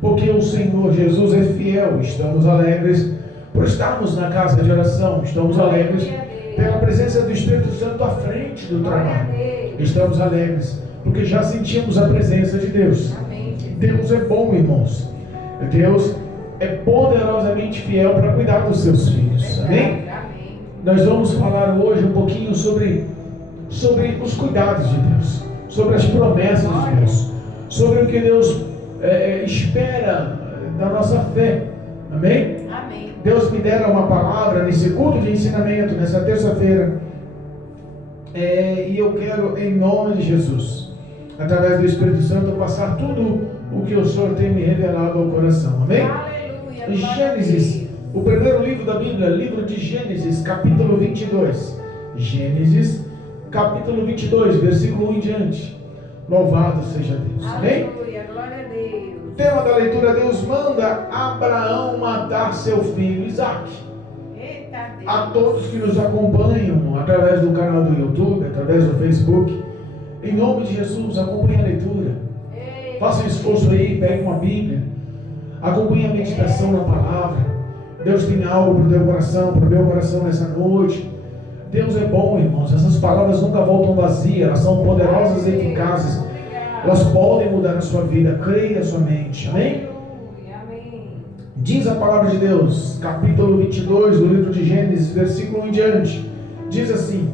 porque o Senhor Jesus é fiel. Estamos alegres por estarmos na casa de oração. Estamos alegres pela presença do Espírito Santo à frente do trabalho. Estamos alegres porque já sentimos a presença de Deus. Deus é bom, irmãos. Deus é poderosamente fiel para cuidar dos seus filhos. Amém? Nós vamos falar hoje um pouquinho sobre os cuidados de Deus, sobre as promessas de Deus, sobre o que Deus espera da nossa fé. Amém? Amém. Deus me dera uma palavra nesse culto de ensinamento, nessa terça-feira, e eu quero, em nome de Jesus, através do Espírito Santo, passar tudo o que o Senhor tem me revelado ao coração. Amém? Aleluia. Gênesis, o primeiro livro da Bíblia, livro de Gênesis, capítulo 22. Gênesis, capítulo 22, versículo 1 em diante. Louvado seja Deus. Amém? Aleluia, glória a Deus. Tema da leitura: Deus manda Abraão matar seu filho Isaque. Eita Deus. A todos que nos acompanham através do canal do YouTube, através do Facebook, em nome de Jesus, acompanhe a leitura. Eita. Faça um esforço aí, pegue uma Bíblia, acompanhe a meditação na palavra. Deus tem algo para o teu coração, para o meu coração nessa noite. Deus é bom, irmãos. Essas palavras nunca voltam vazias, elas são poderosas e eficazes. Elas podem mudar a sua vida. Creia somente. Amém? Amém. Diz a palavra de Deus, capítulo 22 do livro de Gênesis, versículo 1 em diante. Diz assim: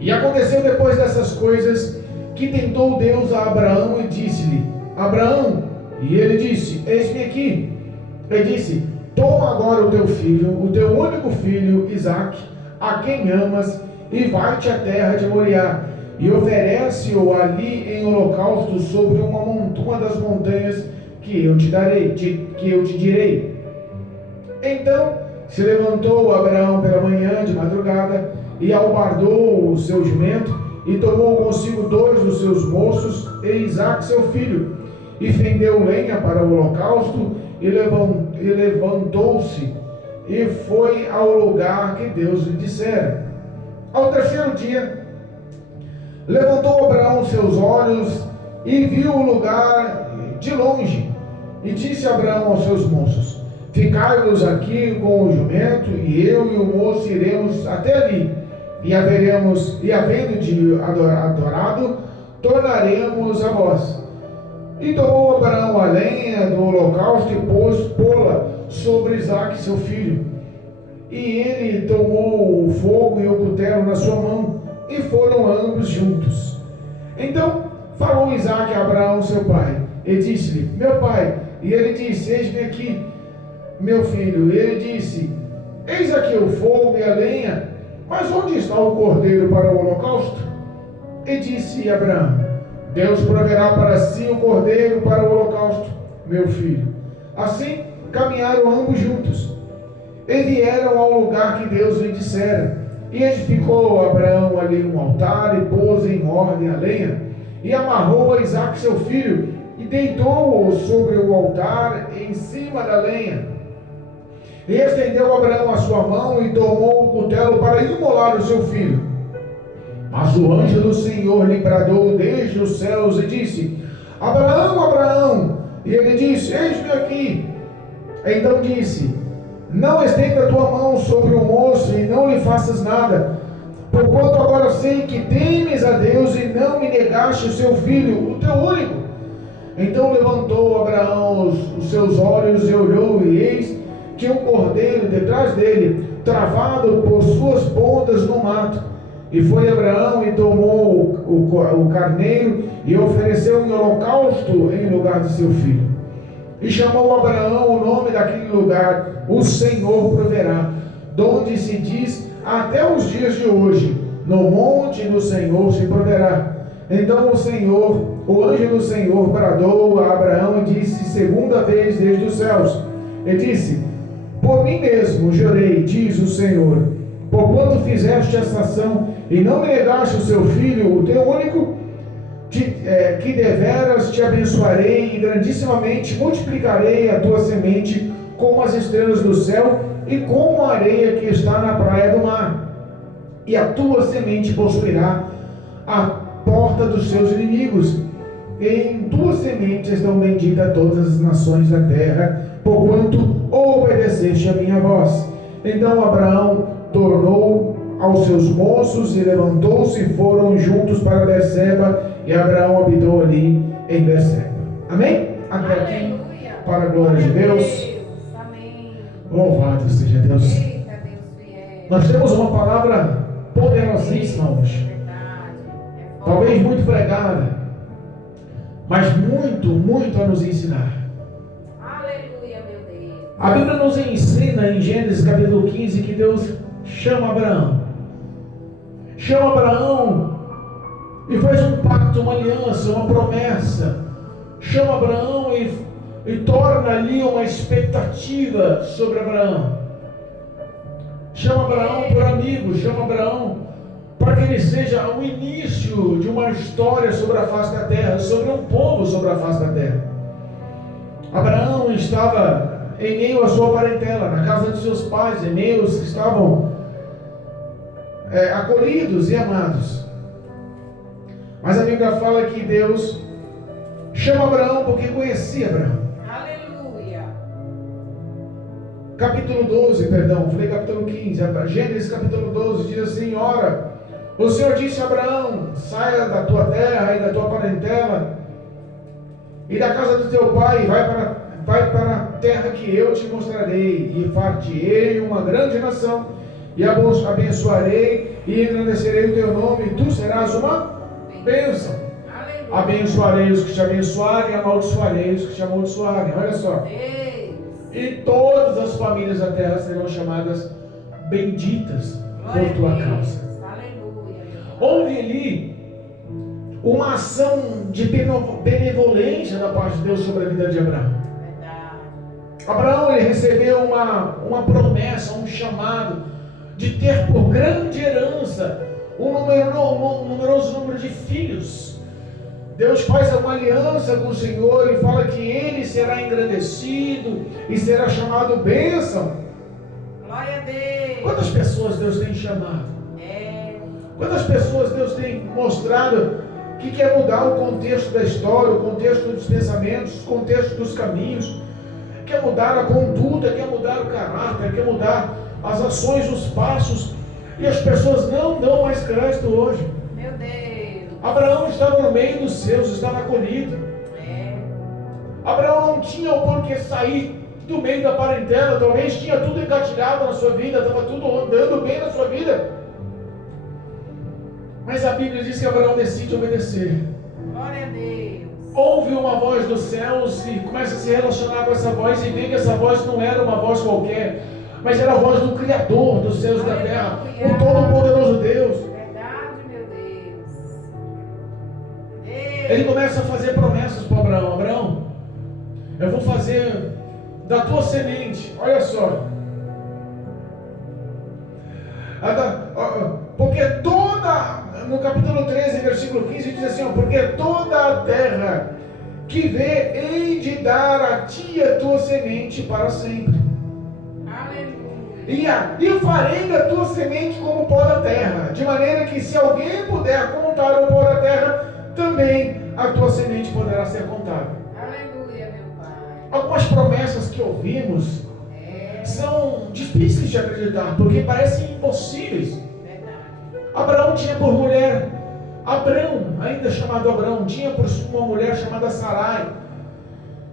E aconteceu depois dessas coisas que tentou Deus a Abraão e disse-lhe: Abraão, e ele disse: Eis-me aqui. Ele disse: Toma agora o teu filho, o teu único filho, Isaque, a quem amas, e vai-te à terra de Moriá, e oferece-o ali em holocausto sobre uma das montanhas que eu te darei, que eu te direi. Então se levantou Abraão pela manhã de madrugada, e albardou o seu jumento, e tomou consigo 2 dos seus moços, e Isaque seu filho, e fendeu lenha para o holocausto, e levantou-se, e foi ao lugar que Deus lhe dissera. Ao terceiro dia, levantou Abraão seus olhos, e viu o lugar de longe, e disse Abraão aos seus moços: Ficai-vos aqui com o jumento, e eu e o moço iremos até ali, e havendo de adorado, tornaremos a vós. E tomou Abraão a lenha do holocausto e pô-la sobre Isaque seu filho. E ele tomou o fogo e o cutelo na sua mão, e foram ambos juntos. Então falou Isaque a Abraão seu pai, e disse-lhe: Meu pai. E ele disse: Eis-me aqui, meu filho. E ele disse: Eis aqui o fogo e a lenha, mas onde está o cordeiro para o holocausto? E disse Abraão: Deus proverá para si o cordeiro para o holocausto, meu filho. Assim caminharam ambos juntos, e vieram ao lugar que Deus lhe dissera. E edificou Abraão ali um altar, e pôs em ordem a lenha, e amarrou a Isaque seu filho, e deitou-o sobre o altar em cima da lenha. E estendeu Abraão a sua mão, e tomou o cutelo para imolar o seu filho. Mas o anjo do Senhor lhe bradou desde os céus e disse: Abraão, Abraão. E ele disse: Eis-me aqui. Então disse: Não estenda a tua mão sobre o moço, e não lhe faças nada, porquanto agora sei que temes a Deus, e não me negaste o seu filho, o teu único. Então levantou Abraão os seus olhos e olhou, e eis que um cordeiro detrás dele, travado por suas pontas no mato. E foi Abraão e tomou o carneiro, e ofereceu em holocausto em lugar de seu filho. E chamou Abraão o nome daquele lugar: O Senhor proverá, donde se diz até os dias de hoje: No monte do Senhor se proverá. Então o anjo do Senhor bradou a Abraão e disse segunda vez desde os céus, e disse: Por mim mesmo jurei, diz o Senhor, porquanto fizeste esta ação, e não me negaste o seu filho, o teu único, que deveras te abençoarei, e grandissimamente multiplicarei a tua semente como as estrelas do céu, e como a areia que está na praia do mar. E a tua semente possuirá a porta dos seus inimigos. em tua semente estão benditas todas as nações da terra, porquanto obedeceste a minha voz. Então Abraão tornou aos seus moços e levantou-se e foram juntos para Berseba, e Abraão habitou ali em Berseba. Amém? Até aqui, Aleluia. para a glória de Deus. Amém. Louvado seja Deus. Eita, Deus fiel. Nós temos uma palavra poderosíssima hoje, Verdade. É talvez muito pregada, mas muito a nos ensinar. Aleluia, meu Deus. A Bíblia nos ensina em Gênesis capítulo 15 que Deus chama Abraão. Chama Abraão e faz um pacto, uma aliança, uma promessa. Chama Abraão e torna ali uma expectativa sobre Abraão. Chama Abraão por amigo, chama Abraão para que ele seja o início de uma história sobre a face da terra, sobre um povo sobre a face da terra. Abraão estava em meio à sua parentela, na casa de seus pais, em meio aos que estavam acolhidos e amados. Mas a Bíblia fala que Deus chama Abraão porque conhecia Abraão. Aleluia. Capítulo 12, perdão, falei capítulo 15, Gênesis capítulo 12 diz assim: ora, o Senhor disse a Abraão: saia da tua terra e da tua parentela e da casa do teu pai, e vai para a terra que eu te mostrarei, e far-te-ei uma grande nação, e abençoarei e engrandecerei o teu nome, e tu serás uma bênção. Aleluia. Abençoarei os que te abençoarem, e amaldiçoarei os que te amaldiçoarem. Olha só. Deus. E todas as famílias da terra serão chamadas benditas Glória por tua a Deus. causa. Aleluia. Houve ali uma ação de benevolência da parte de Deus sobre a vida de Abraão. Verdade. Abraão, ele recebeu uma promessa, um chamado de ter por grande herança um numeroso número de filhos. Deus faz uma aliança com o Senhor e fala que ele será engrandecido e será chamado bênção. Glória a Deus. Quantas pessoas Deus tem chamado? Quantas pessoas Deus tem mostrado que quer mudar o contexto da história, o contexto dos pensamentos, o contexto dos caminhos, quer mudar a conduta, quer mudar o caráter, quer mudar as ações, os passos, e as pessoas não dão mais crédito hoje. Meu Deus. Abraão estava no meio dos seus, estava acolhido. Abraão não tinha o porquê sair do meio da parentela, talvez tinha tudo engatilhado na sua vida, estava tudo andando bem na sua vida. Mas a Bíblia diz que Abraão decide obedecer. Glória a Deus. Ouve uma voz dos céus e começa a se relacionar com essa voz e vê que essa voz não era uma voz qualquer, mas era a voz do Criador dos céus e da terra, o Todo-Poderoso Deus. Verdade, meu Deus. Ele começa a fazer promessas para Abraão. Abraão, eu vou fazer da tua semente, olha só, porque no capítulo 13, versículo 15, diz assim: porque toda a terra que vê, hei de dar a ti a tua semente para sempre. Aleluia. E farei da tua semente como o pó da terra, de maneira que se alguém puder contar o pó da terra, também a tua semente poderá ser contada. Aleluia, meu Pai. Algumas promessas que ouvimos são difíceis de acreditar, porque parecem impossíveis. Verdade. Abraão tinha por mulher Abrão, ainda chamado Abrão, tinha por uma mulher chamada Sarai.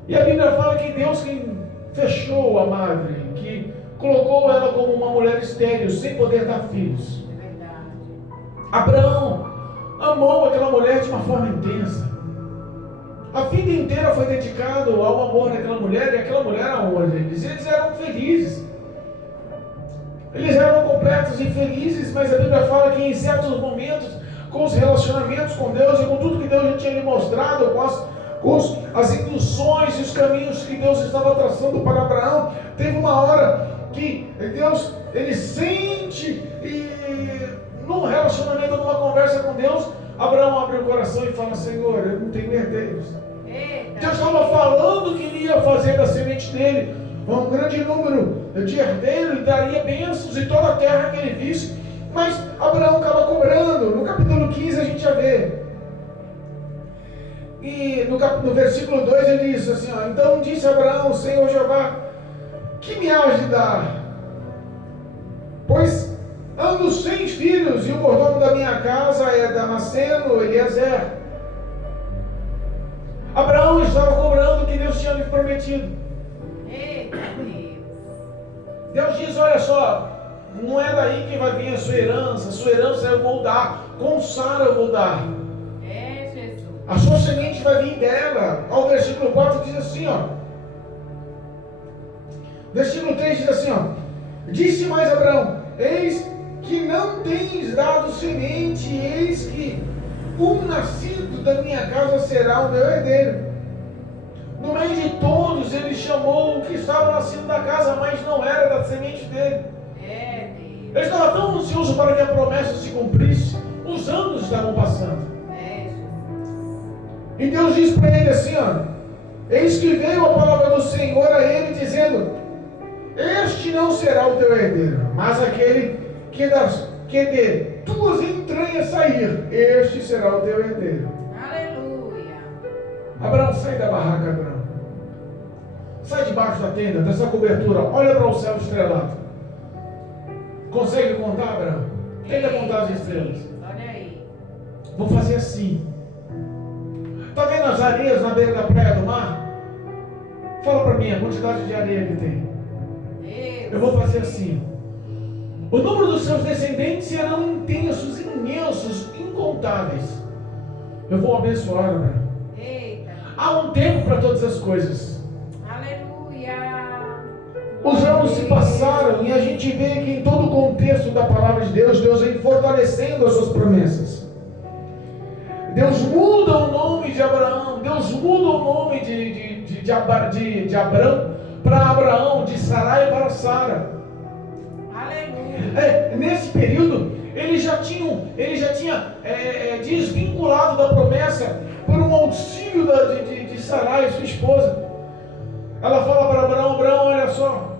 E a Bíblia fala que Deus quem fechou a madre, que colocou ela como uma mulher estéril, sem poder dar filhos. Verdade. Abraão amou aquela mulher de uma forma intensa. A vida inteira foi dedicado ao amor daquela mulher, e aquela mulher amou eles. Eles eram felizes. Eles eram completos e felizes, mas a Bíblia fala que em certos momentos, com os relacionamentos com Deus e com tudo que Deus já tinha lhe mostrado, com as induções e os caminhos que Deus estava traçando para Abraão, teve uma hora que Deus, ele sente, e num relacionamento, numa conversa com Deus, Abraão abre o coração e fala: Senhor, eu não tenho herdeiros. Deus estava falando que iria fazer da semente dele um grande número de herdeiros, e daria bênçãos em toda a terra que ele visse, mas Abraão acaba cobrando. No capítulo 15 a gente já vê. E no versículo 2 ele diz assim, ó, então disse Abraão, Senhor Jeová, que me hás de dar? Pois ando sem filhos, e o mordomo da minha casa é Damasceno, Eliezer. Abraão estava cobrando o que Deus tinha lhe prometido. Eita Deus. Deus diz, olha só, não é daí que vai vir a sua herança eu vou dar, com Sara eu vou dar. É, Jesus. A sua semente vai vir dela. Ao versículo 4 diz assim, ó. Versículo 3 diz assim, ó. Disse mais Abraão, eis que não tens dado semente, eis que um nascido da minha casa será o meu herdeiro. No meio de todos ele chamou o que estava nascido da casa, mas não era da semente dele. É, Deus. Ele estava tão ansioso para que a promessa se cumprisse. Os anos estavam passando. É, Jesus. E Deus diz para ele assim, ó. Eis que veio a palavra do Senhor a ele, dizendo, este não será o teu herdeiro, mas aquele que de tuas entranhas sair, este será o teu herdeiro. Aleluia. Abraão, sai da barraca, Abraão. Sai debaixo da tenda, dessa cobertura, olha para o céu estrelado. Consegue contar, Abraão? Tenta contar as estrelas. Olha aí. Vou fazer assim. Está vendo as areias na beira da praia do mar? Fala para mim a quantidade de areia que tem. Deus. Eu vou fazer assim. O número dos seus descendentes serão intensos, imensos, incontáveis. Eu vou abençoar, Abraão. Eita. Há um tempo para todas as coisas. Aleluia. Os anos se passaram e a gente vê que em todo o contexto da palavra de Deus, Deus vem fortalecendo as suas promessas. Deus muda o nome de Abraão, Deus muda o nome de Abrão para Abraão, de Sarai para Sara. Aleluia. Nesse período, ele já tinha desvinculado da promessa por um auxílio de Sarai, sua esposa. Ela fala para Abraão, Abraão, olha só,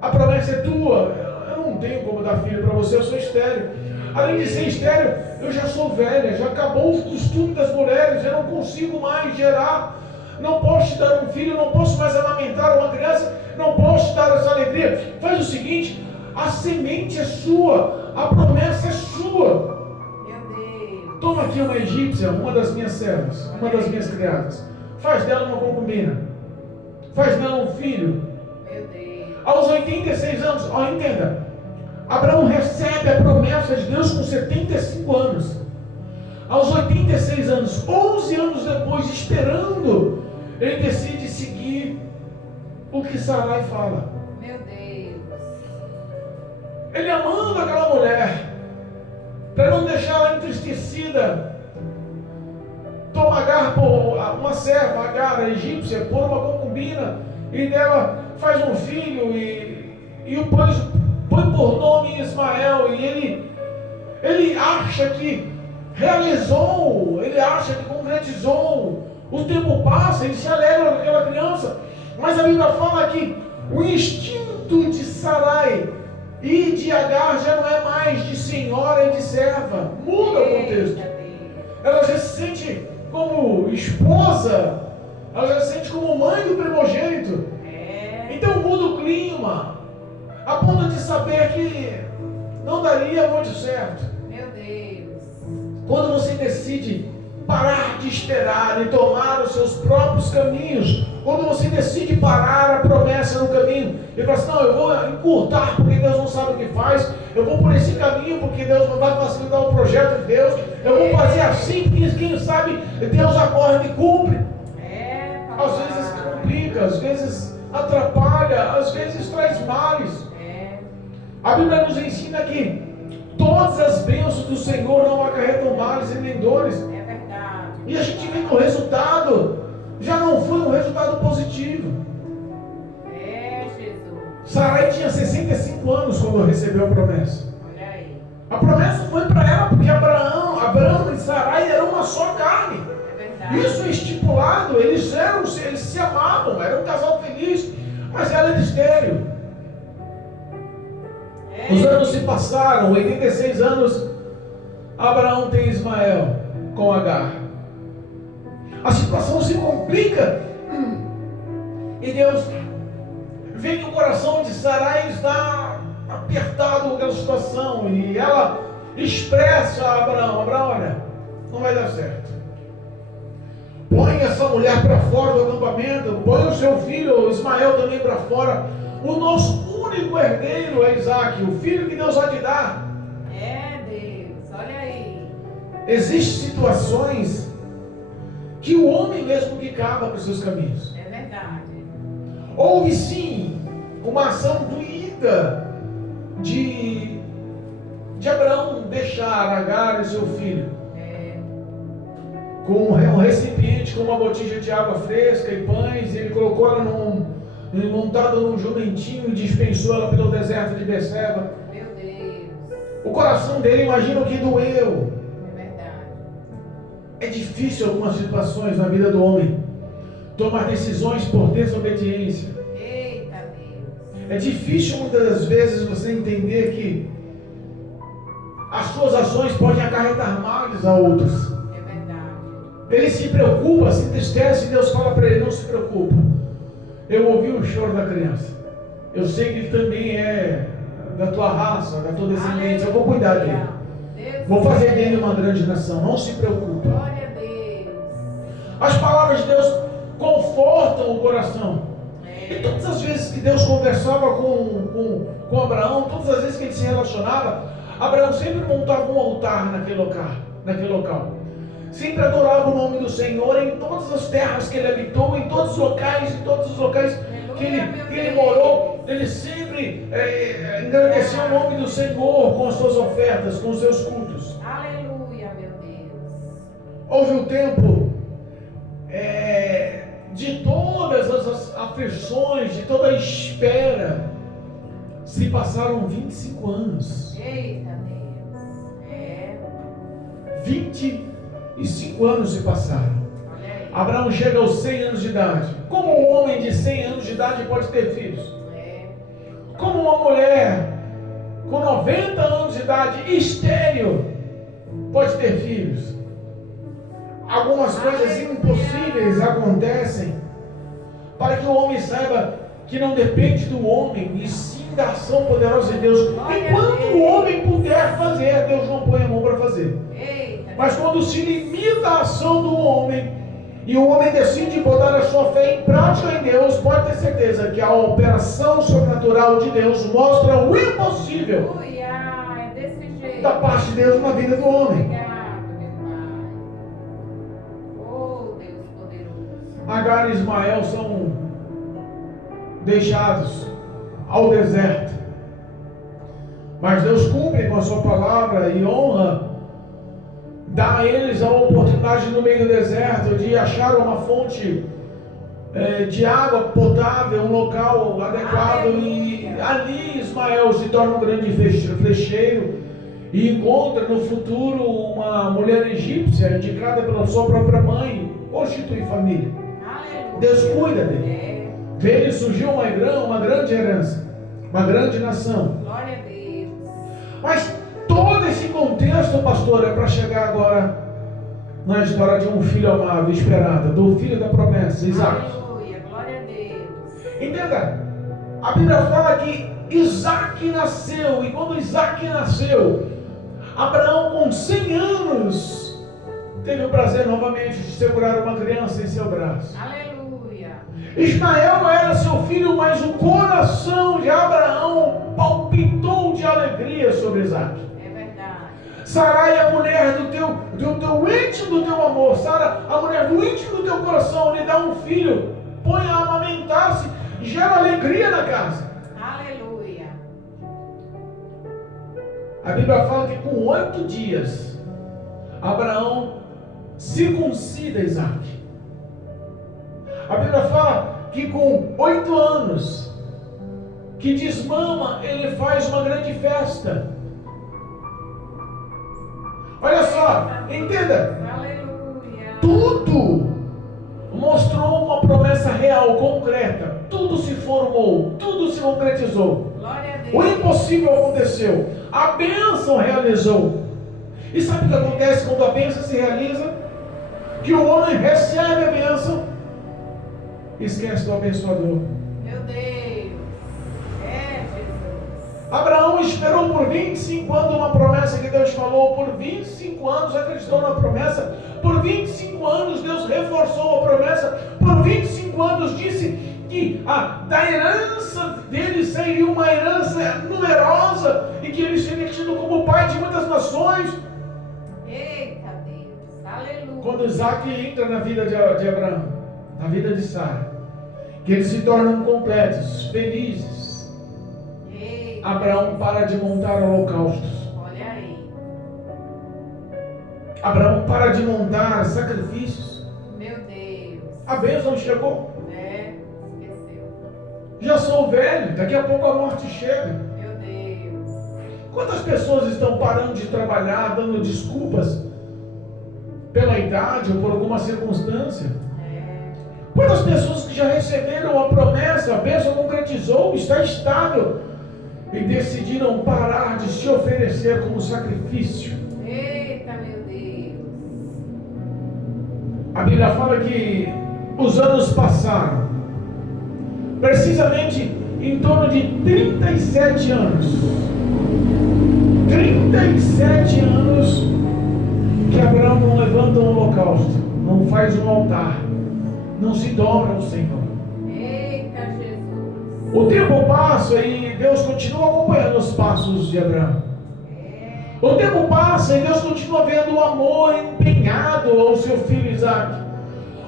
a promessa é tua, eu não tenho como dar filho para você, eu sou estéril. Além de ser estéril, eu já sou velha, já acabou o costume das mulheres, eu não consigo mais gerar, não posso te dar um filho, não posso mais amamentar uma criança, não posso te dar essa alegria. Faz o seguinte, a semente é sua, a promessa é sua. Meu Deus. Toma aqui uma egípcia, uma das minhas servas, uma das minhas criadas, faz dela uma concubina, faz dela um filho. Meu Deus. Aos 86 anos, ó, entenda, Abraão recebe a promessa de Deus com 75 anos. Aos 86 anos, 11 anos depois, esperando, ele decide seguir o que Sarai fala. Meu Deus. Ele amando aquela mulher, para não deixá-la entristecida, toma Agar, uma serva, Agar, a egípcia, por uma concubina, e dela faz um filho, e o põe por nome Ismael, e ele acha que realizou, ele acha que concretizou. O tempo passa, ele se alegra com aquela criança, mas a Bíblia fala que o instinto de Sarai e de Agar já não é mais de senhora e de serva, muda o contexto. Ela já se sente como esposa, ela já se sente como mãe do primogênito. Então muda o clima, a ponto de saber que não daria muito certo. Meu Deus. Quando você decide parar de esperar e tomar os seus próprios caminhos, quando você decide parar a promessa no caminho e fala assim, não, eu vou encurtar porque Deus não sabe o que faz, eu vou por esse caminho porque Deus não vai facilitar o projeto de Deus, eu vou fazer assim porque quem sabe Deus acorda e cumpre. Às vezes complica, às vezes atrapalha, às vezes traz males. A Bíblia nos ensina que todas as bênçãos do Senhor não acarretam males e nem dores. É verdade. E a gente vê que o resultado já não foi um resultado positivo. Jesus. Sarai tinha 65 anos quando recebeu a promessa. Olha aí. A promessa foi para ela porque Abraão e Sarai eram uma só carne. É verdade. Isso é estipulado, eles se amavam, era um casal feliz, mas ela era estéril. Os anos se passaram, 86 anos, Abraão tem Ismael com Agar. a situação se complica. E Deus vê que o coração de Sarai está apertado com aquela situação. E ela expressa a Abraão: Abraão, olha, não vai dar certo. Põe essa mulher para fora do acampamento. Põe o seu filho Ismael também para fora. O nosso único herdeiro é Isaac, o filho que Deus vai te dar. É, Deus, olha aí. Existem situações que o homem mesmo que cava para os seus caminhos. É verdade. Houve sim uma ação doída de Abraão deixar Agar e seu filho com um recipiente com uma botija de água fresca e pães, e ele colocou ela montada num jumentinho e dispensou ela pelo deserto de Beceba. Meu Deus. O coração dele, imagina o que doeu. É verdade. É difícil algumas situações na vida do homem tomar decisões por desobediência. Eita Deus. É difícil muitas das vezes você entender que as suas ações podem acarretar males a outros. É verdade. Ele se preocupa, se entristece, e Deus fala para ele: não se preocupa. Eu ouvi o choro da criança. Eu sei que ele também é da tua raça, da tua descendência. Eu vou cuidar dele. Deus, Vou fazer dele uma grande nação. Não se preocupe. glória a Deus. As palavras de Deus confortam o coração. E todas as vezes que Deus conversava com Abraão, todas as vezes que ele se relacionava, Abraão sempre montava um altar naquele local. Sempre adorava o nome do Senhor em todas as terras que ele habitou, em todos os locais que ele morou. Ele sempre engrandeceu o nome do Senhor com as suas ofertas, com os seus cultos. Aleluia, meu Deus. Houve um tempo de todas as aflições, de toda a espera. Se passaram 25 anos. Eita Deus. 25 anos se passaram. Olha aí. Abraão chega aos 100 anos de idade. Como um homem de 100 anos de idade pode ter filhos? Como uma mulher com 90 anos de idade, estéril, pode ter filhos? Algumas coisas impossíveis acontecem para que o homem saiba que não depende do homem, e sim da ação poderosa de Deus. Enquanto o homem puder fazer, Deus não põe a mão para fazer. Mas quando se limita a ação do homem e o homem decide botar a sua fé em prática em Deus, pode ter certeza que a operação sobrenatural de Deus mostra o impossível É desse jeito. da parte de Deus na vida do homem. Obrigado, meu Pai. Oh, Deus poderoso. Agar e Ismael são deixados ao deserto, mas Deus cumpre com a sua palavra e honra, dá a eles a oportunidade no meio do deserto de achar uma fonte de água potável, um local adequado. E ali Ismael se torna um grande flecheiro e encontra no futuro uma mulher egípcia indicada pela sua própria mãe, constitui família. Aleluia. Deus cuida dele. Dele surgiu uma grande herança, uma grande nação. Glória a Deus. Mas todo esse contexto, pastor, é para chegar agora na história de um filho amado, esperado, do filho da promessa, Isaac. Aleluia. Glória a Deus. Entenda, a Bíblia fala que Isaac nasceu, e quando Isaac nasceu, Abraão, com 100 anos, teve o prazer novamente de segurar uma criança em seu braço. Aleluia. Ismael era seu filho, mas o coração de Abraão palpitou de alegria sobre Isaac. É verdade. Sarai, a mulher do teu íntimo, do teu amor. Sara, a mulher do íntimo do teu coração, lhe dá um filho, põe a amamentar-se, gera alegria na casa. Aleluia. A Bíblia fala que com 8 dias, Abraão circuncida Isaac. A Bíblia fala que com 8 anos, que desmama, ele faz uma grande festa. Olha só, entenda, Aleluia. tudo mostrou uma promessa real, concreta. Tudo se formou, tudo se concretizou. Glória a Deus. O impossível aconteceu, a bênção realizou. E sabe o que acontece quando a bênção se realiza? que o homem recebe a bênção e esquece do abençoador. Meu Deus. É, Jesus. Abraão esperou por 25 anos uma promessa que Deus falou. Por 25 anos acreditou na promessa. Por 25 anos Deus reforçou a promessa. Por 25 anos disse que da herança dele seria uma herança numerosa e que ele seria tido como pai de muitas nações. Eita Deus. Aleluia. Quando Isaac entra na vida de Abraão, na vida de Sara, que eles se tornam completos, felizes, Eita. Abraão para de montar holocaustos. Olha aí. Abraão para de montar sacrifícios. Meu Deus. A bênção chegou. Esqueceu. Já sou velho, daqui a pouco a morte chega. Meu Deus. Quantas pessoas estão parando de trabalhar, dando desculpas pela idade ou por alguma circunstância? Quantas pessoas que já receberam a promessa, a bênção concretizou, está estável e decidiram parar de se oferecer como sacrifício? Eita, meu Deus. A Bíblia fala que os anos passaram, precisamente em torno de 37 anos. 37 anos que Abraão não levanta um holocausto, não faz um altar, não se dobra ao Senhor. Eita, Jesus. O tempo passa e Deus continua acompanhando os passos de Abraão. O tempo passa e Deus continua vendo o amor empenhado ao seu filho Isaac.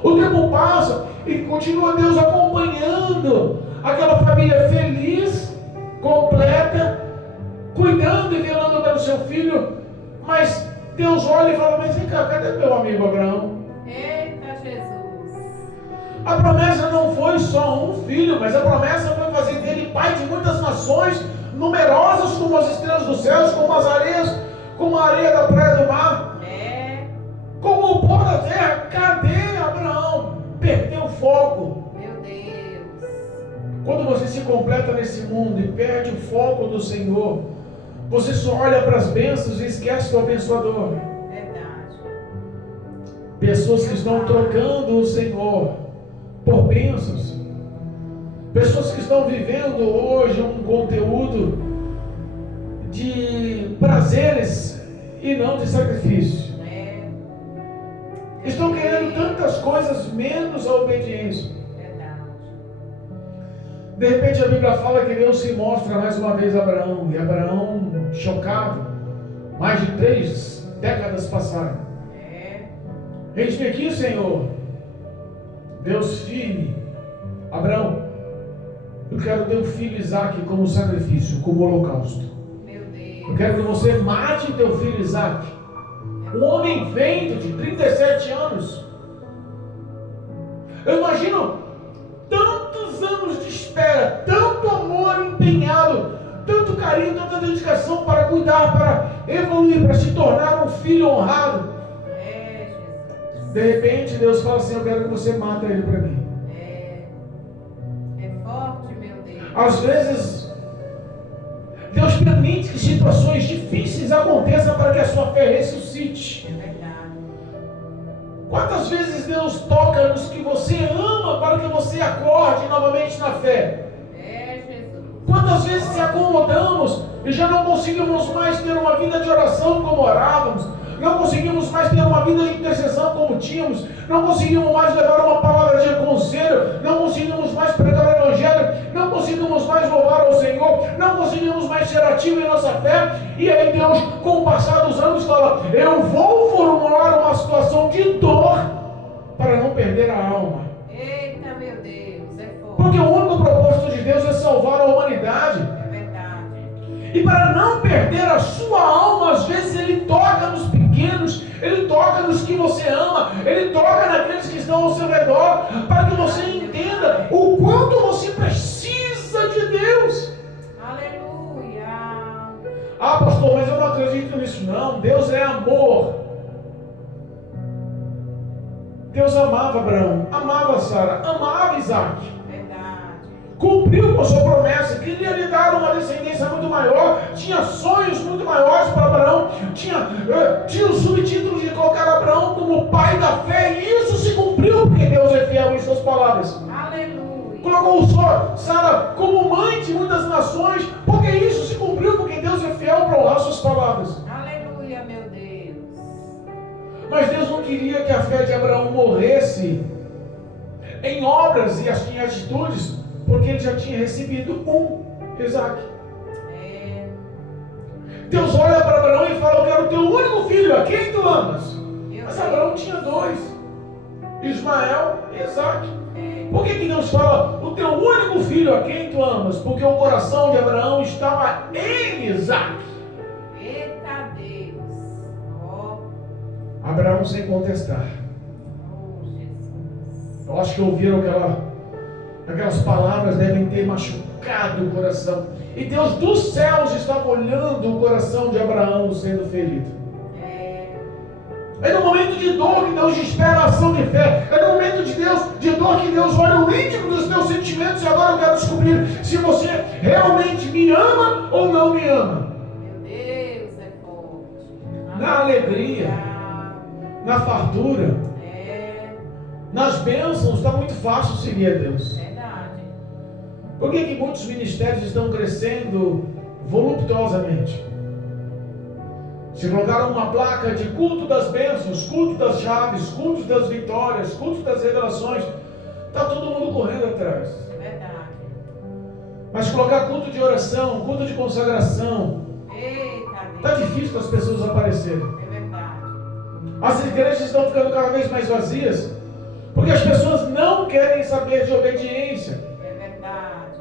O tempo passa e continua Deus acompanhando aquela família feliz, completa, cuidando e velando pelo seu filho. Mas Deus olha e fala: mas vem cá, cadê meu amigo Abraão? Eita, Jesus. A promessa não foi só um filho, mas a promessa foi fazer dele pai de muitas nações, numerosas como as estrelas dos céus, como as areias, como a areia da praia do mar, como o pó da terra. Cadê Abraão? Perdeu o foco. Meu Deus. Quando você se completa nesse mundo e perde o foco do Senhor, você só olha para as bênçãos e esquece do abençoador. Verdade. Pessoas que estão trocando o Senhor por bênçãos. Pessoas que estão vivendo hoje um conteúdo de prazeres e não de sacrifício. Estão querendo tantas coisas menos a obediência. Verdade. De repente a Bíblia fala que Deus se mostra mais uma vez a Abraão. E Abraão, chocado, mais de 3 décadas passaram. Eis-me aqui, Senhor. Deus firme. Abraão, eu quero teu filho Isaac como sacrifício, como holocausto. Meu Deus. Eu quero que você mate teu filho Isaac. Um homem feito de 37 anos. Eu imagino tantos anos de espera, tanto amor empenhado, tanto carinho, tanta dedicação para cuidar, para evoluir, para se tornar um filho honrado. Jesus. De repente Deus fala assim: eu quero que você mate ele para mim. É forte, meu Deus. Às vezes Deus permite que situações difíceis aconteçam para que a sua fé ressuscite. É verdade. Quantas vezes Deus toca nos que você ama para que você acorde novamente na fé? Jesus. Quantas vezes se acomodamos e já não conseguimos mais ter uma vida de oração como orávamos, não conseguimos mais ter uma vida de intercessão como tínhamos, não conseguimos mais levar uma palavra de conselho, não conseguimos mais pregar o Evangelho, não conseguimos mais louvar ao Senhor, não conseguimos mais ser ativos em nossa fé. E aí Deus, com o passar dos anos, fala: eu vou formular uma situação de dor para não perder a alma. Eita, meu Deus, é forte. Porque o único propósito de Deus é salvar a humanidade. É verdade. E para não perder a sua alma, às vezes Ele toca nos pequenos, Ele toca nos que você ama, Ele toca naqueles que estão ao seu redor, para que você entenda o quanto você precisa de Deus. Aleluia. Ah, pastor, mas eu não acredito nisso não. Deus é amor. Deus amava Abraão, amava Sara, amava Isaac. Verdade. cumpriu com a sua promessa, queria lhe dar uma descendência muito maior, tinha sonhos muito maiores para Abraão, tinha o subtítulo de colocar Abraão como pai da fé, e isso se cumpriu porque Deus é fiel em suas palavras. Aleluia. Colocou Sara como mãe de muitas nações, porque isso se cumpriu porque Deus é fiel para honrar suas palavras. Aleluia, meu Deus. Mas Deus não queria que a fé de Abraão morresse em obras e em atitudes, porque ele já tinha recebido Isaac. Deus olha para Abraão e fala: eu quero o teu único filho, a quem tu amas? Mas Abraão tinha 2, Ismael e Isaac. Por que Deus fala o teu único filho, a quem tu amas? Porque o coração de Abraão estava em Isaac. Eita Deus. Oh. Abraão sem contestar. Oh, Jesus. Eu acho que ouviram aquelas palavras, devem ter machucado o coração. E Deus dos céus estava olhando o coração de Abraão sendo ferido. É no momento de dor que Deus espera a ação de fé. É no momento de dor que Deus olha o íntimo dos teus sentimentos. E agora eu quero descobrir se você realmente me ama ou não me ama. Meu Deus, é forte. Na alegria, na fartura, nas bênçãos, está muito fácil seguir a Deus. Verdade. Por que muitos ministérios estão crescendo voluptuosamente? Se colocaram uma placa de culto das bênçãos, culto das chaves, culto das vitórias, culto das revelações, está todo mundo correndo atrás. Verdade. Mas colocar culto de oração, culto de consagração, está difícil para as pessoas aparecerem. É verdade. As igrejas estão ficando cada vez mais vazias, porque as pessoas não querem saber de obediência. É verdade.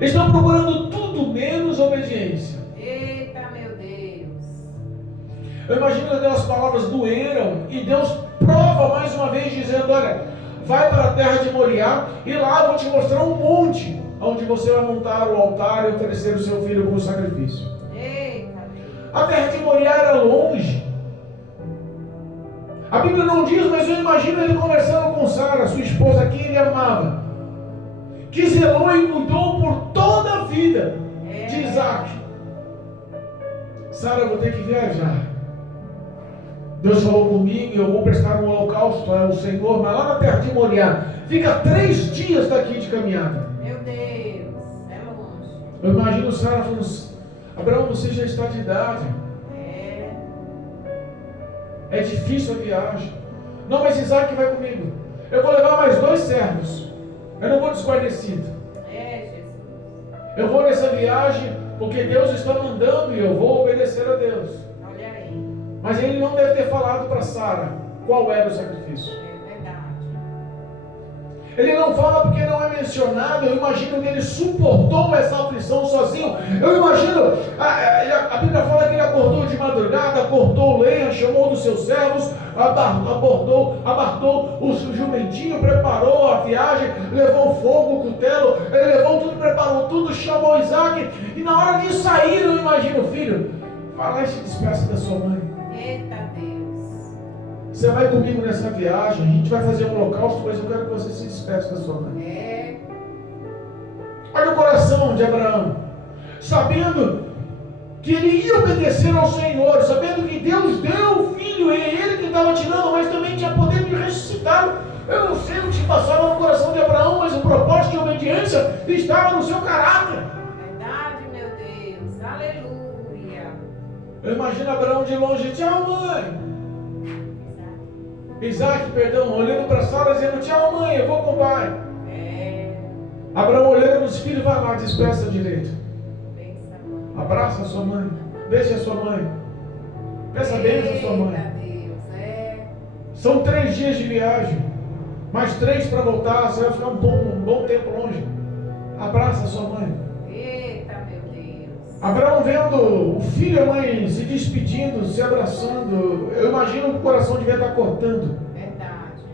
Estão procurando tudo menos obediência. Eita, meu Deus. Eu imagino que aquelas palavras doeram e Deus prova mais uma vez dizendo: olha, vai para a terra de Moriá e lá eu vou te mostrar um monte onde você vai montar o altar e oferecer o seu filho como sacrifício. Eita, Deus. A terra de Moriá era longe. A Bíblia não diz, mas eu imagino ele conversando com Sara, sua esposa, que ele amava, que zelou e cuidou por toda a vida de Isaac. Sara, eu vou ter que viajar. Deus falou comigo e eu vou prestar um holocausto ao Senhor, mas lá na terra de Moriá, fica 3 dias daqui de caminhada. Meu Deus, é longe. Eu imagino Sara falando: Abraão, você já está de idade. É difícil a viagem. Não, mas Isaac vai comigo. Eu vou levar mais 2 servos. Eu não vou desguarnecido. Jesus. Eu vou nessa viagem porque Deus está mandando e eu vou obedecer a Deus. Olha aí. Mas ele não deve ter falado para Sara qual era o sacrifício. É verdade. Ele não fala porque não é mencionado. Eu imagino que ele suportou essa aflição sozinho. Eu imagino, a Bíblia fala que ele acordou de madrugada, cortou lenha, chamou dos seus servos, abartou o jumentinho, preparou a viagem, levou fogo, o cutelo, ele levou tudo, preparou tudo, chamou Isaac, e na hora de sair, eu imagino: filho, vai lá e se despeça da sua mãe. Eita Deus. Você vai comigo nessa viagem, a gente vai fazer um holocausto, mas eu quero que você se despeça da sua mãe. Olha o coração de Abraão, sabendo que ele ia obedecer ao Senhor, sabendo que Deus deu o filho, é ele que estava tirando, mas também tinha poder de ressuscitar. Eu não sei o que passava no coração de Abraão, mas o propósito de obediência estava no seu caráter. Verdade, meu Deus. Aleluia. Eu imagino Abraão de longe: tchau, mãe. Isaac, olhando para Sara, dizendo: tchau, mãe, eu vou com o pai. Abraão olhando nos filhos: vai lá, despeça direito. Abraça a sua mãe, beije a sua mãe, peça a bênção à sua mãe. São 3 dias de viagem, mais 3 para voltar, você vai ficar um bom tempo longe. Abraça a sua mãe. Eita, meu Deus. Abraão vendo o filho e a mãe se despedindo, se abraçando, eu imagino que o coração devia estar cortando. Verdade.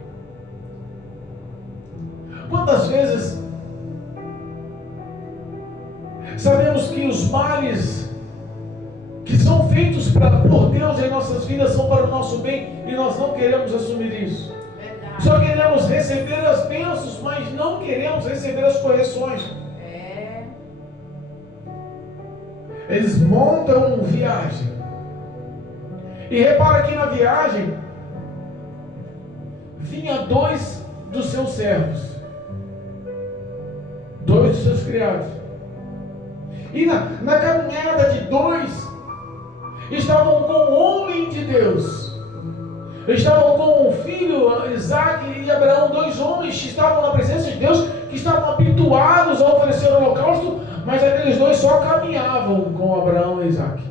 Quantas vezes sabemos que os males que são feitos por Deus em nossas vidas são para o nosso bem e nós não queremos assumir isso. Verdade. Só queremos receber as bênçãos, mas não queremos receber as correções. Eles montam viagem. E repara que na viagem vinha 2 dos seus servos, 2 dos seus criados. E na caminhada de 2 estavam com o homem de Deus, estavam com o filho Isaac e Abraão, 2 homens que estavam na presença de Deus, que estavam habituados a oferecer o holocausto, mas aqueles 2 só caminhavam com Abraão e Isaac.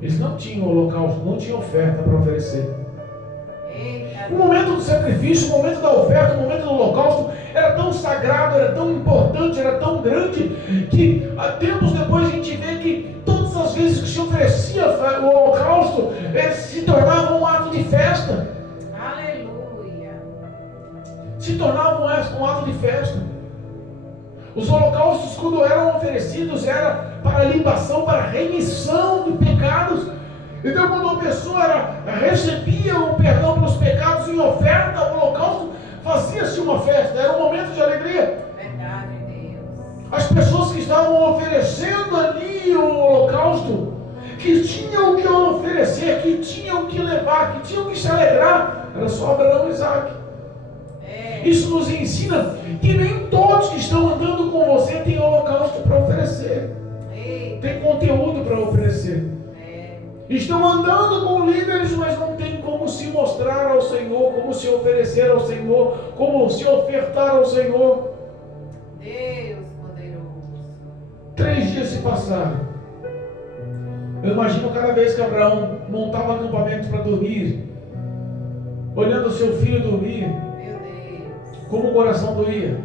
Eles não tinham holocausto, não tinham oferta para oferecer. O momento do sacrifício, o momento da oferta, o momento do holocausto era tão sagrado, era tão importante, era tão grande, que tempos depois a gente vê que todas as vezes que se oferecia o holocausto, se tornava um ato de festa. Aleluia. Se tornava um ato de festa. Os holocaustos, quando eram oferecidos, era para limpação, para remissão de pecados. Então, quando a pessoa recebia o perdão pelos pecados em oferta, o holocausto, fazia-se uma festa, era um momento de alegria. Verdade, Deus. As pessoas que estavam oferecendo ali o holocausto, que tinham que oferecer, que tinham que levar, que tinham que se alegrar, era só Abraão e Isaac. Isso nos ensina que nem todos que estão andando com você têm holocausto para oferecer, tem conteúdo para oferecer. Estão andando com líderes, mas não tem como se mostrar ao Senhor, como se oferecer ao Senhor, como se ofertar ao Senhor. Deus poderoso. 3 dias se passaram. Eu imagino cada vez que Abraão montava acampamento para dormir, olhando o seu filho dormir, Meu Deus. como o coração doía.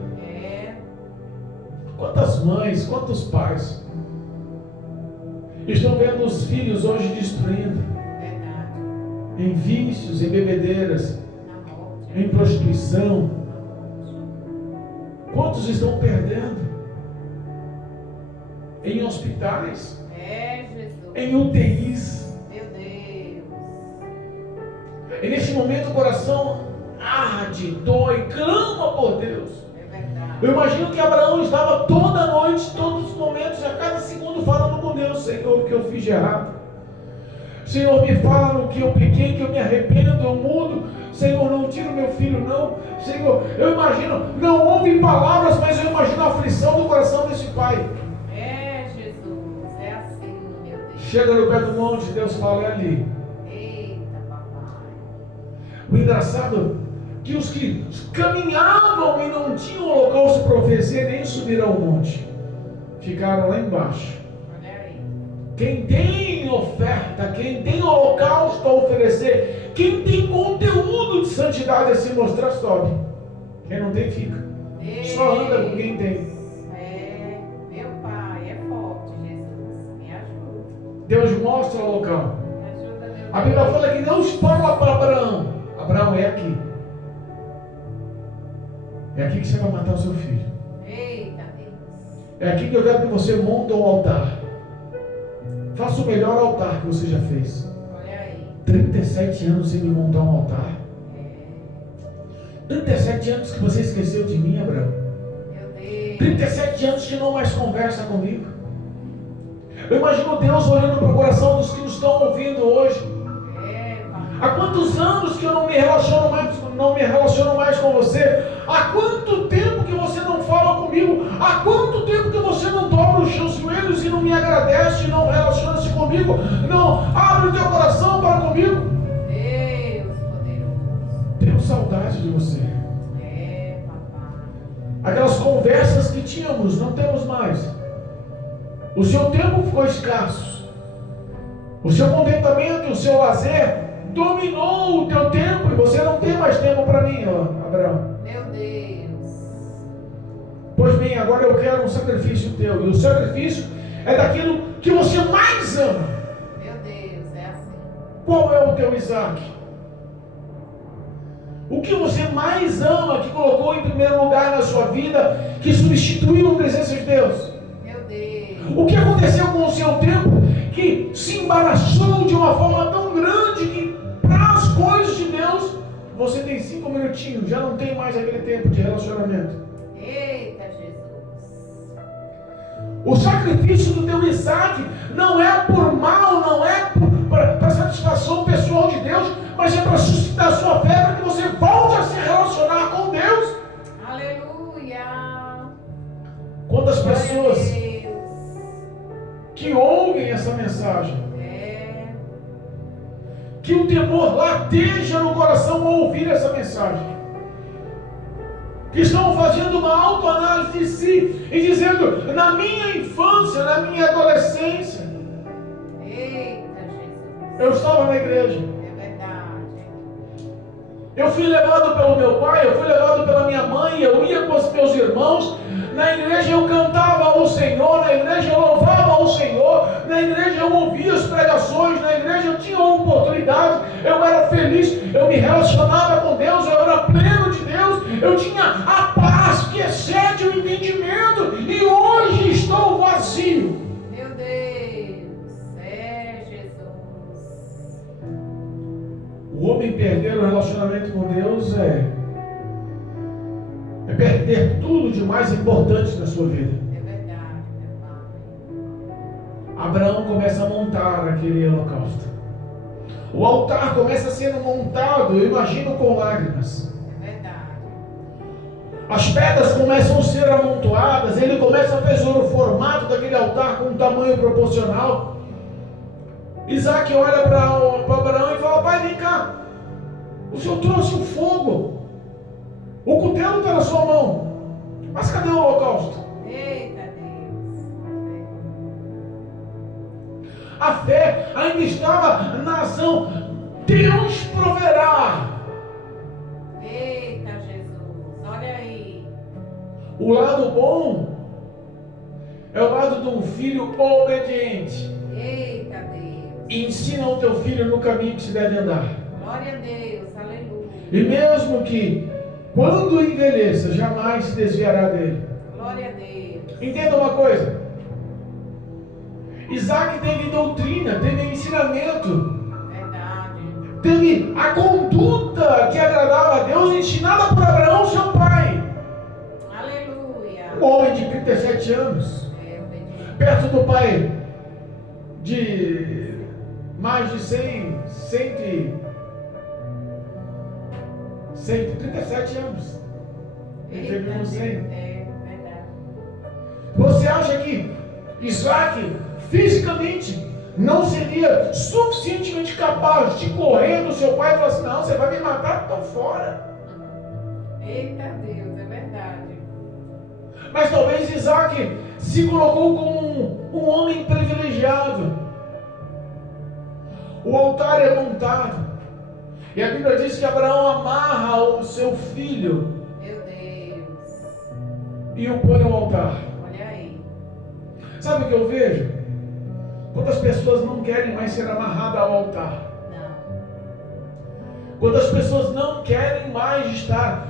Quantas mães, quantos pais estão vendo os filhos hoje destruindo, Verdade. em vícios, em bebedeiras, Na morte. em prostituição? Na morte. Quantos estão perdendo? Em hospitais, Jesus. em UTIs. Meu Deus. E nesse momento o coração arde, dói, clama por Deus. É verdade. Eu imagino que Abraão estava toda noite, todos os momentos, a cada segundo falando com Deus: Senhor, o que eu fiz de errado? Senhor, me fala no que eu pequei, que eu me arrependo, eu mudo. Senhor, não tira o meu filho, não. Senhor, eu imagino, não houve palavras, mas eu imagino a aflição do coração desse pai. Jesus, é assim, meu Deus. Chega no pé do monte, Deus fala: é ali. Eita, papai. O engraçado é que os que caminhavam e não tinham holocausto para oferecer, nem subiram ao monte, ficaram lá embaixo. Olha aí. Quem tem oferta, quem tem holocausto a oferecer, quem tem conteúdo de santidade a se mostrar, sobe. Quem não tem, fica. Só anda com quem tem. Meu pai, é forte, Jesus. Me ajuda. Deus mostra o local. Me ajuda, meu Deus. A Bíblia fala que Deus fala para Abraão: Abraão, é aqui. É aqui que você vai matar o seu filho. Eita, Deus. É aqui que eu quero que você monte um altar. Faça o melhor altar que você já fez. Olha aí. 37 anos sem me montar um altar. 37 anos que você esqueceu de mim, Abraão. Meu Deus. 37 anos que não mais conversa comigo. Eu imagino Deus olhando para o coração dos que nos estão ouvindo hoje. Papai. Há quantos anos que eu não me relaciono mais com você? Há quanto tempo que você não fala comigo? Há quanto tempo que você não dobra os seus joelhos e não me agradece, não relaciona-se comigo, não abre o teu coração para comigo? Deus poderoso. Tenho saudade de você. Papai. Aquelas conversas que tínhamos, não temos mais. O seu tempo ficou escasso. O seu contentamento, o seu lazer dominou o teu tempo e você não tem mais tempo para mim, Abraão. Meu Deus. Pois bem, agora eu quero um sacrifício teu. E o sacrifício é daquilo que você mais ama. Meu Deus, é assim. Qual é o teu Isaac? O que você mais ama, que colocou em primeiro lugar na sua vida, que substituiu a presença de Deus? Meu Deus. O que aconteceu com o seu tempo que se embaraçou de uma forma tão grande que para as coisas de Deus você tem 5 minutinhos, já não tem mais aquele tempo de relacionamento? Eita, Jesus. O sacrifício do teu Isaac não é por mal, não é para satisfação pessoal de Deus, mas é para suscitar a sua fé, para que você volte a se relacionar com Deus. Aleluia. Quantas pessoas que ouvem essa mensagem, que o temor lateja no coração ao ouvir essa mensagem, que estão fazendo uma autoanálise de si e dizendo: na minha infância, na minha adolescência, Eita, Jesus. eu estava na igreja, É verdade. eu fui levado pelo meu pai, eu fui levado pela minha mãe, eu ia com os meus irmãos, na igreja eu cantava ao Senhor, na igreja eu louvava ao Senhor, na igreja eu ouvia as pregações, na igreja eu tinha uma oportunidade, eu era feliz, eu me relacionava com Deus, eu era pleno de Deus, eu tinha a paz que excede o entendimento, e hoje estou vazio. Meu Deus. É Jesus. O homem perder o relacionamento com Deus é perder tudo de mais importante na sua vida. É verdade, meu Pai. Abraão começa a montar aquele holocausto. O altar começa sendo montado, eu imagino, com lágrimas. É verdade. As pedras começam a ser amontoadas, ele começa a fazer o formato daquele altar com um tamanho proporcional. Isaac olha para Abraão e fala: pai, vem cá, o senhor trouxe o fogo, o cutelo está na sua mão, mas cadê o holocausto? Eita, Deus. A fé ainda estava na ação. Deus proverá. Eita, Jesus. Olha aí. O lado bom é o lado de um filho obediente. Eita, Deus. Ensina o teu filho no caminho que se deve andar. Glória a Deus. Aleluia. E mesmo que, quando envelheça, jamais se desviará dele. Glória a Deus. Entenda uma coisa. Isaac teve doutrina, teve ensinamento, Verdade. teve a conduta que agradava a Deus, ensinada por Abraão, seu pai. Aleluia. Um homem de 37 anos, Obediente. perto do pai de mais de 137 anos. Ele teve Eita, uns 100. É verdade. Você acha que Isaac fisicamente não seria suficientemente capaz de correr do seu pai e falar assim: não, você vai me matar, estou fora. Eita, Deus. É verdade. Mas talvez Isaac se colocou como um homem privilegiado. O altar é montado, e a Bíblia diz que Abraão amarra o seu filho Meu Deus. e o põe no altar. Olha aí. Sabe o que eu vejo? Quantas pessoas não querem mais ser amarradas ao altar? Não. Quantas pessoas não querem mais estar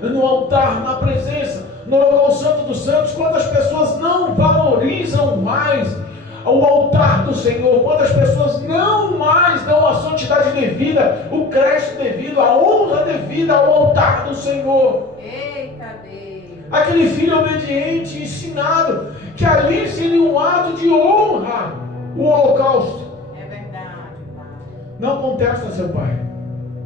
no altar, na presença, no local santo dos santos? Quantas pessoas não valorizam mais o altar do Senhor? Quantas pessoas não mais dão a santidade devida, o crédito devido, a honra devida ao altar do Senhor? Eita, Deus. Aquele filho obediente, ensinado, que ali seria um ato de honra, o holocausto. É verdade, Pai. Não contesta seu pai.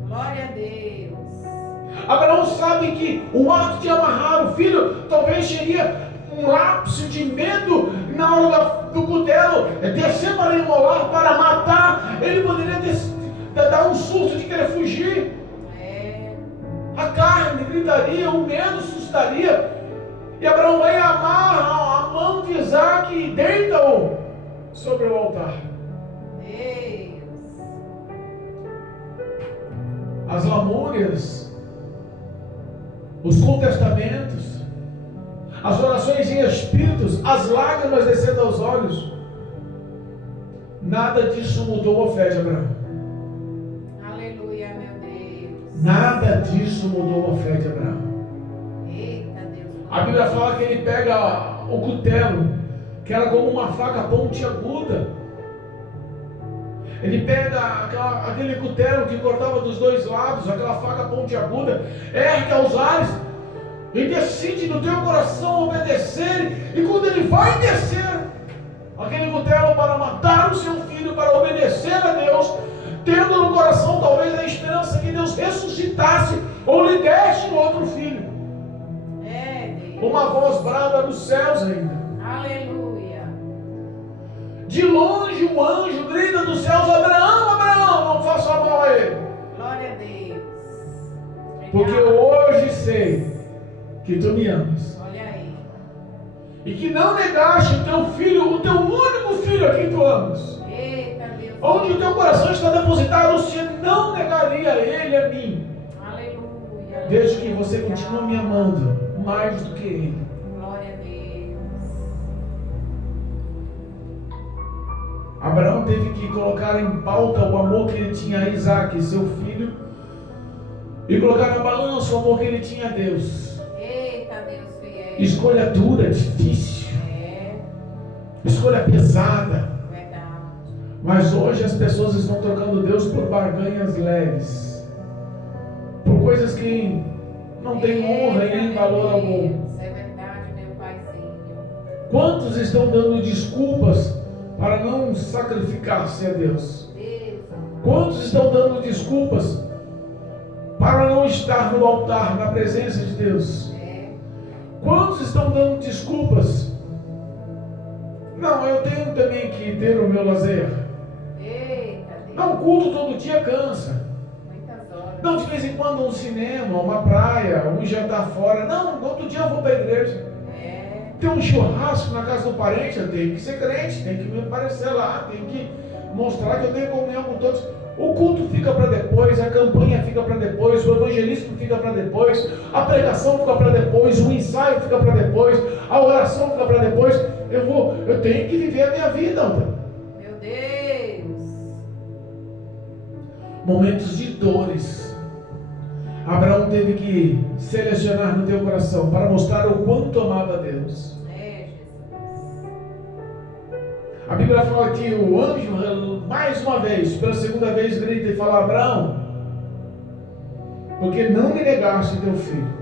Glória a Deus. Abraão sabe que o ato de amarrar o filho talvez seria um lapso de medo na hora do cutelo, descer para imolar, para matar. Ele poderia dar um susto de querer fugir. A carne gritaria, o medo assustaria. E Abraão vai e amarra a mão de Isaac e deita-o sobre o altar. Deus. As lamúrias, os contestamentos, as orações em espíritos, as lágrimas descendo aos olhos, nada disso mudou a fé de Abraão. Aleluia, meu Deus. Nada disso mudou a fé de Abraão. Eita, Deus. A Bíblia fala que ele pega o cutelo, que era como uma faca pontiaguda. Ele pega aquele cutelo que cortava dos dois lados, aquela faca pontiaguda, ergue aos ares e decide no teu coração obedecer. E quando ele vai descer tutela para matar o seu filho, para obedecer a Deus, tendo no coração talvez a esperança que Deus ressuscitasse ou lhe desse um outro filho. Uma voz brava dos céus ainda. Aleluia. De longe um anjo grita dos céus: Abraão, Abraão, não faça mal a ele. Glória a Deus. Porque eu hoje sei que tu me amas. Olha aí. E que não negaste o teu filho, o teu único filho a quem tu amas. Eita Deus. Onde o teu coração está depositado, você não negaria ele a mim. Aleluia. Desde que você continua me amando mais do que ele. Glória a Deus. Abraão teve que colocar em pauta o amor que ele tinha a Isaac, seu filho, e colocar na balança o amor que ele tinha a Deus. Eita Deus fiel. Escolha dura, difícil. Escolha pesada. Verdade. Mas hoje as pessoas estão trocando Deus por barganhas leves, por coisas que não tem honra e nem valor algum. É verdade, meu paizinho. Quantos estão dando desculpas para não sacrificar-se a Deus? Quantos estão dando desculpas para não estar no altar, na presença de Deus? Quantos estão dando desculpas? Não, eu tenho também que ter o meu lazer. Não, o culto todo dia cansa. Não, de vez em quando um cinema, uma praia, um jantar fora. Não, outro dia eu vou para a igreja. Tem um churrasco na casa do parente, eu tenho que ser crente, tenho que me aparecer lá, tenho que mostrar que eu tenho comunhão com todos. O culto fica para depois, a campanha fica para depois, o evangelismo fica para depois, a pregação fica para depois, o ensaio fica para depois, a oração fica para depois. Eu tenho que viver a minha vida, Meu Deus. Momentos de dores. Abraão teve que selecionar no teu coração para mostrar o quanto amava a Deus. Jesus. A Bíblia fala que o anjo, mais uma vez, pela segunda vez, grita e fala: Abraão, porque não me negaste teu filho.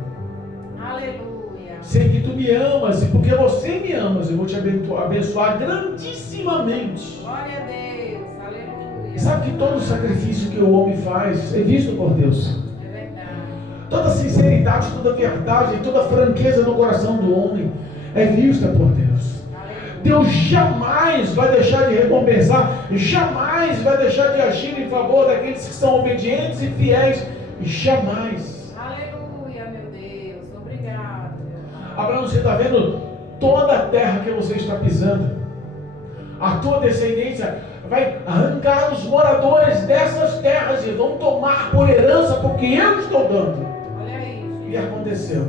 Aleluia. Sei que tu me amas, e porque você me amas, eu vou te abençoar grandissimamente. Glória a Deus. Aleluia. Sabe que todo sacrifício que o homem faz é visto por Deus. Toda sinceridade, toda verdade, toda franqueza no coração do homem é vista por Deus. Deus jamais vai deixar de recompensar, jamais vai deixar de agir em favor daqueles que são obedientes e fiéis, jamais. Aleluia, meu Deus, obrigado. Abraão, você está vendo toda a terra que você está pisando, a tua descendência vai arrancar os moradores dessas terras e vão tomar por herança, porque eu estou dando. Olha aí. E aconteceu.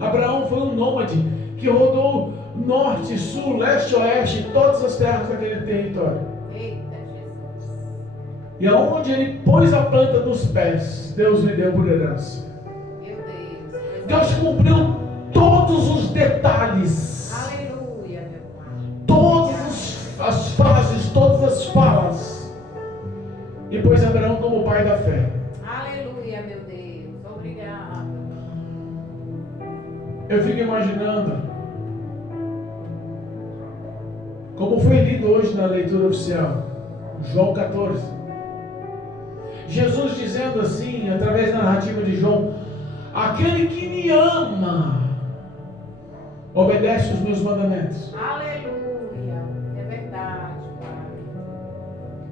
Abraão foi um nômade que rodou norte, sul, leste, oeste, todas as terras daquele território. Eita, Jesus. E aonde ele pôs a planta dos pés, Deus lhe deu por herança. Meu Deus. Deus cumpriu todos os detalhes. Aleluia, meu Pai. Todas as fases, todas as falas. E pôs Abraão como pai da fé. Aleluia, meu Deus. Obrigado. Eu fico imaginando como foi lido hoje na leitura oficial, João 14. Jesus dizendo assim, através da narrativa de João: aquele que me ama obedece os meus mandamentos. Aleluia. É verdade, Pai.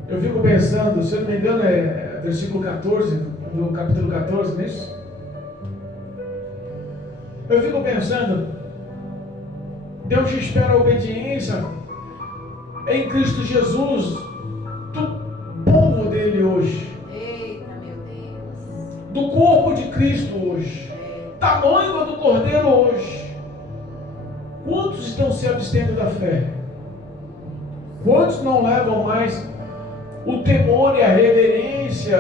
Eu fico pensando, se eu não me engano é versículo 14 do capítulo 14, não é isso? Eu fico pensando, Deus espera a obediência em Cristo Jesus do povo dele hoje. Eita, meu Deus. Do corpo de Cristo hoje, da noiva do Cordeiro hoje. Quantos estão se abstendo da fé? Quantos não levam mais o temor e a reverência,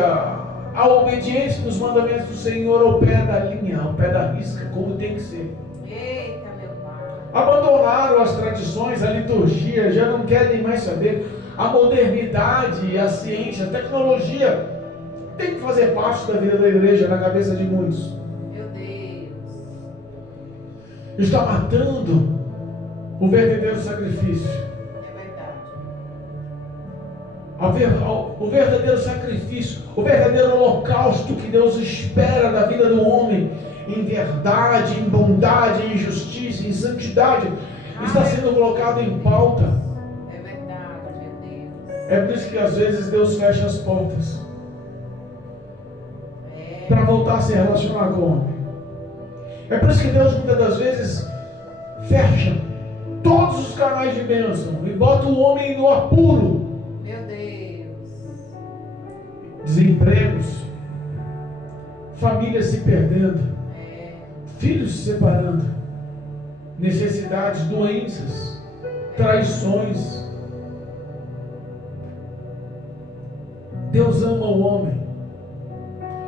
a obediência dos mandamentos do Senhor ao pé da linha, ao pé da risca, como tem que ser? Eita, meu Pai. Abandonaram as tradições, a liturgia, já não querem mais saber. A modernidade, a ciência, a tecnologia tem que fazer parte da vida da igreja na cabeça de muitos. Meu Deus. Está matando o verdadeiro sacrifício. É o verdadeiro sacrifício, o verdadeiro holocausto que Deus espera da vida do homem, em verdade, em bondade, em justiça, em santidade, está sendo colocado em pauta. É verdade, meu Deus. É por isso que às vezes Deus fecha as portas para voltar a se relacionar com o homem. É por isso que Deus muitas das vezes fecha todos os canais de bênção e bota o homem no apuro. Meu Deus. Desempregos, famílias se perdendo, filhos se separando, necessidades, doenças, traições. Deus ama o homem,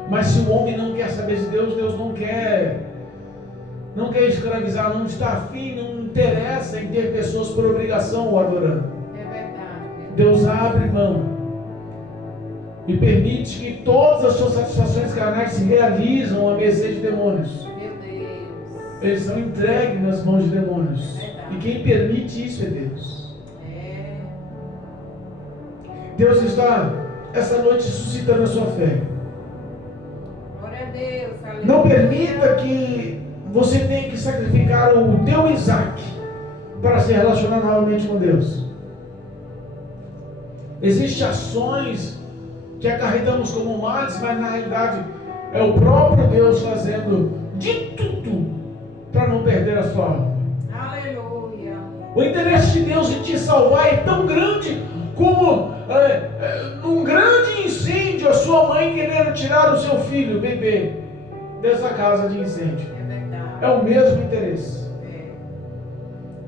mas se o homem não quer saber de Deus, Deus não quer escravizar, não está afim, não interessa em ter pessoas por obrigação o adorando. É verdade. Deus abre mão e permite que todas as suas satisfações carnais se realizam à mercê de demônios. Meu Deus. Eles são entregues nas mãos de demônios. E quem permite isso é Deus. Deus está essa noite suscitando a sua fé. Glória a Deus. Aleluia. Não permita que você tenha que sacrificar o teu Isaac para se relacionar novamente com Deus. Existem ações que acarretamos como males, mas na realidade é o próprio Deus fazendo de tudo para não perder a sua alma. Aleluia. O interesse de Deus em te salvar é tão grande como num grande incêndio a sua mãe querendo tirar o seu filho, bebê, dessa casa de incêndio. É verdade. É o mesmo interesse.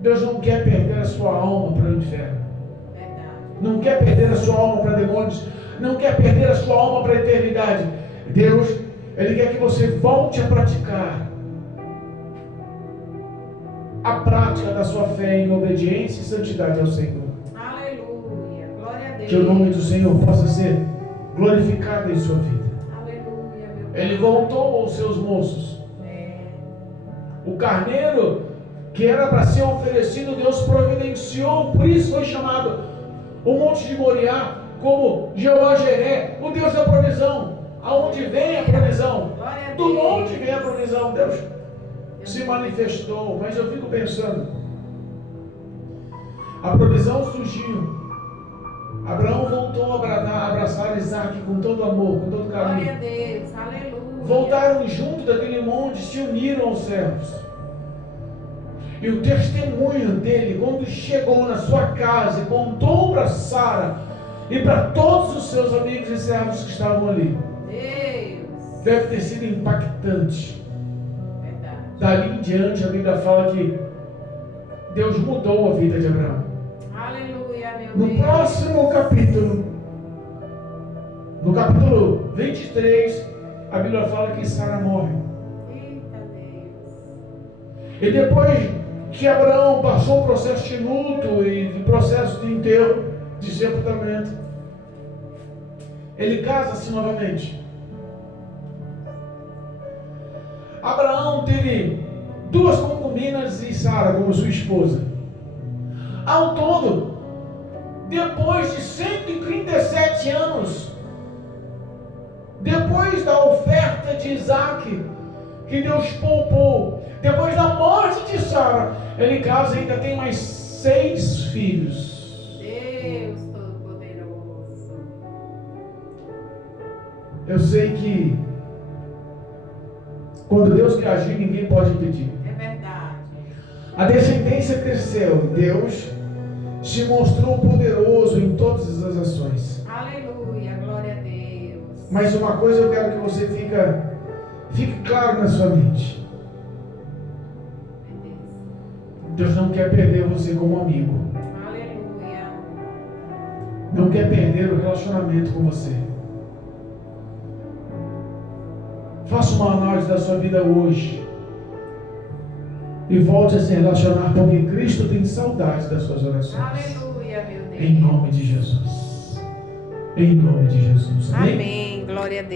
Deus não quer perder a sua alma para o inferno. Verdade. Não quer perder a sua alma para demônios. Não quer perder a sua alma para a eternidade. Deus, Ele quer que você volte a praticar a prática da sua fé em obediência e santidade ao Senhor. Aleluia. Glória a Deus. Que o nome do Senhor possa ser glorificado em sua vida. Aleluia, meu Deus. Ele voltou aos seus moços. O carneiro que era para ser oferecido, Deus providenciou. Por isso foi chamado o Monte de Moriá como Jeová Jiré, o Deus da provisão. Aonde vem a provisão? Do monte vem a provisão. Deus se manifestou. Mas eu fico pensando, a provisão surgiu. Abraão voltou a abraçar Isaac com todo amor, com todo carinho. Glória a Deus. Aleluia. Voltaram junto daquele monte, se uniram aos servos. E o testemunho dele, quando chegou na sua casa e contou para Sara e para todos os seus amigos e servos que estavam ali, Deus. deve ter sido impactante. Verdade. Dali em diante a Bíblia fala que Deus mudou a vida de Abraão. Aleluia, meu No Deus. próximo capítulo, no capítulo 23, a Bíblia fala que Sara morre. Eita Deus. E depois que Abraão passou o processo de luto e de processo de enterro, de sepultamento, ele casa-se novamente. Abraão teve 2 concubinas e Sara como sua esposa. Ao todo, depois de 137 anos, depois da oferta de Isaac, que Deus poupou, depois da morte de Sara, ele casa e ainda tem mais 6 filhos. Deus Todo-Poderoso. Eu sei que quando Deus quer agir, ninguém pode impedir. É verdade. A descendência cresceu, Deus se mostrou poderoso em todas as ações. Aleluia, glória a Deus. Mas uma coisa eu quero que você fique claro na sua mente. Deus não quer perder você como amigo. Aleluia. Não quer perder o relacionamento com você. Faça uma análise da sua vida hoje e volte a se relacionar, porque Cristo tem saudade das suas orações. Aleluia, meu Deus. Em nome de Jesus. Em nome de Jesus. Amém? Amém. Glória a Deus.